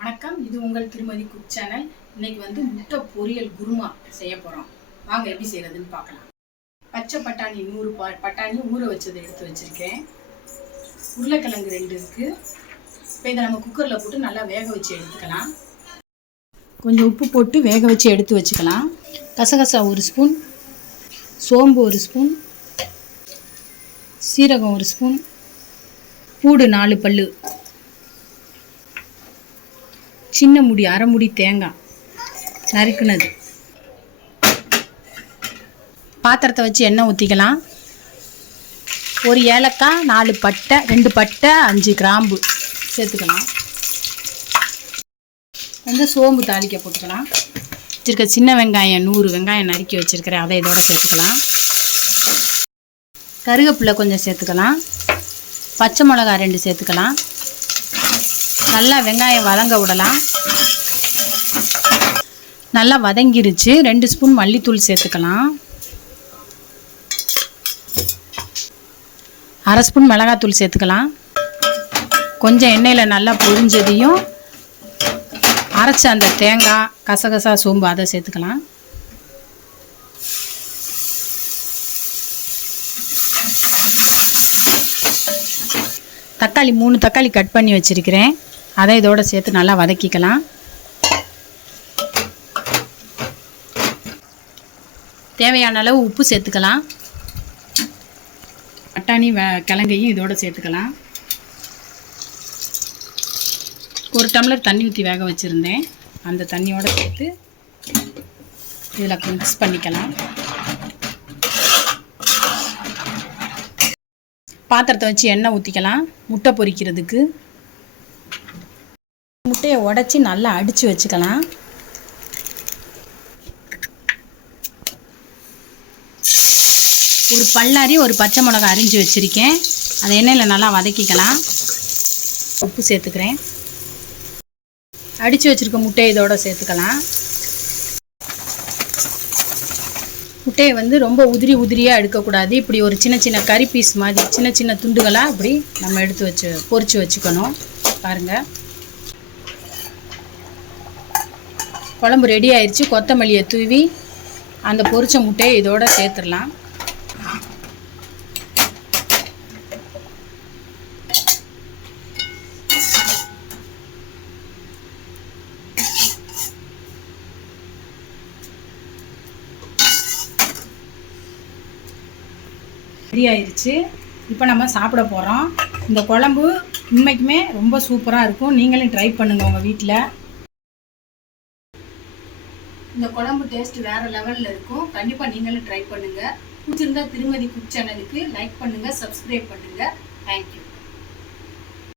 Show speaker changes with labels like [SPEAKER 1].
[SPEAKER 1] வணக்கம். இது உங்கள் திருமதி குக் சேனல். இன்னைக்கு வந்து முட்டை பொரியல் குருமா செய்ய போகிறோம் வாங்க எப்படி செய்யறதுன்னு பார்க்கலாம். பச்சை பட்டாணி நூறு ப பட்டாணி ஊற வச்சதை எடுத்து வச்சுருக்கேன். உருளைக்கிழங்கு ரெண்டு இருக்குது இப்போ இதை நம்ம குக்கரில் போட்டு நல்லா வேக வச்சு எடுத்துக்கலாம். கொஞ்சம் உப்பு போட்டு வேக வச்சு எடுத்து வச்சுக்கலாம். கசகசா ஒரு ஸ்பூன். சோம்பு ஒரு ஸ்பூன். சீரகம் ஒரு ஸ்பூன். பூடு நாலு பல்லு. சின்ன முடி அரை முடி தேங்காய் நறுக்குனது. பாத்திரத்தை வச்சு எண்ணெய் ஊற்றிக்கலாம் ஒரு ஏலக்காய் நாலு பட்டை ரெண்டு பட்டை அஞ்சு கிராம்பு சேர்த்துக்கலாம். வந்து சோம்பு தாளிக்க போட்டுக்கலாம். வச்சுருக்க சின்ன வெங்காயம் நூறு வெங்காயம் நறுக்கி வச்சுருக்கிறேன். அதை இதோட சேர்த்துக்கலாம். கருவேப்பிலை கொஞ்சம் சேர்த்துக்கலாம். பச்சை மிளகா ரெண்டு சேர்த்துக்கலாம். நல்லா வெங்காயம் வதங்க விடலாம். நல்லா வதங்கிருச்சு. ரெண்டு ஸ்பூன் மல்லித்தூள் சேர்த்துக்கலாம். அரை ஸ்பூன் மிளகாத்தூள் சேர்த்துக்கலாம். கொஞ்சம் எண்ணெயில் நல்லா பொரிஞ்சதையும் அரைச்ச அந்த தேங்காய் கசகசா சோம்பு அதை சேர்த்துக்கலாம். தக்காளி மூணு தக்காளி கட் பண்ணி வச்சுருக்கிறேன். அதை இதோட சேர்த்து நல்லா வதக்கிக்கலாம். தேவையான அளவு உப்பு சேர்த்துக்கலாம். பட்டாணி வ கிழங்கையும் இதோட சேர்த்துக்கலாம். ஒரு டம்ளர் தண்ணி ஊற்றி வேக வச்சுருந்தேன். அந்த தண்ணியோட சேர்த்து இதில் மிக்ஸ் பண்ணிக்கலாம். பாத்திரத்தை வச்சு எண்ணெய் ஊற்றிக்கலாம் முட்டை பொரிக்கிறதுக்கு. முட்டையை உடச்சி நல்லா அடித்து வச்சுக்கலாம். ஒரு பல்லாரி ஒரு பச்சை மிளகா அரிஞ்சு வச்சுருக்கேன். அதை எண்ணெயில் நல்லா வதக்கிக்கலாம். உப்பு சேர்த்துக்கிறேன். அடித்து வச்சுருக்க முட்டையை இதோட சேர்த்துக்கலாம். முட்டையை வந்து ரொம்ப உதிரி உதிரியாக எடுக்கக்கூடாது. இப்படி ஒரு சின்ன சின்ன கறி பீஸ் மாதிரி சின்ன சின்ன துண்டுகளாக இப்படி நம்ம எடுத்து வச்சு பொரித்து வச்சுக்கணும். பாருங்கள் குழம்பு ரெடி ஆயிடுச்சு கொத்தமல்லியை தூவி அந்த பொரிச்ச முட்டையை இதோட சேர்த்துடலாம். ரெடி ஆயிடுச்சு இப்போ நம்ம சாப்பிட போகிறோம் இந்த குழம்பு உண்மைக்குமே ரொம்ப சூப்பராக இருக்கும். நீங்களும் ட்ரை பண்ணுங்கள் உங்கள் வீட்டில் இந்த குழம்பு டேஸ்ட் வேறு லெவலில் இருக்கும். கண்டிப்பாக நீங்களும் ட்ரை பண்ணுங்கள் பிடிச்சிருந்தா திருமதி குக் சேனலுக்கு லைக் பண்ணுங்கள் சப்ஸ்கிரைப் பண்ணுங்கள் தேங்க்யூ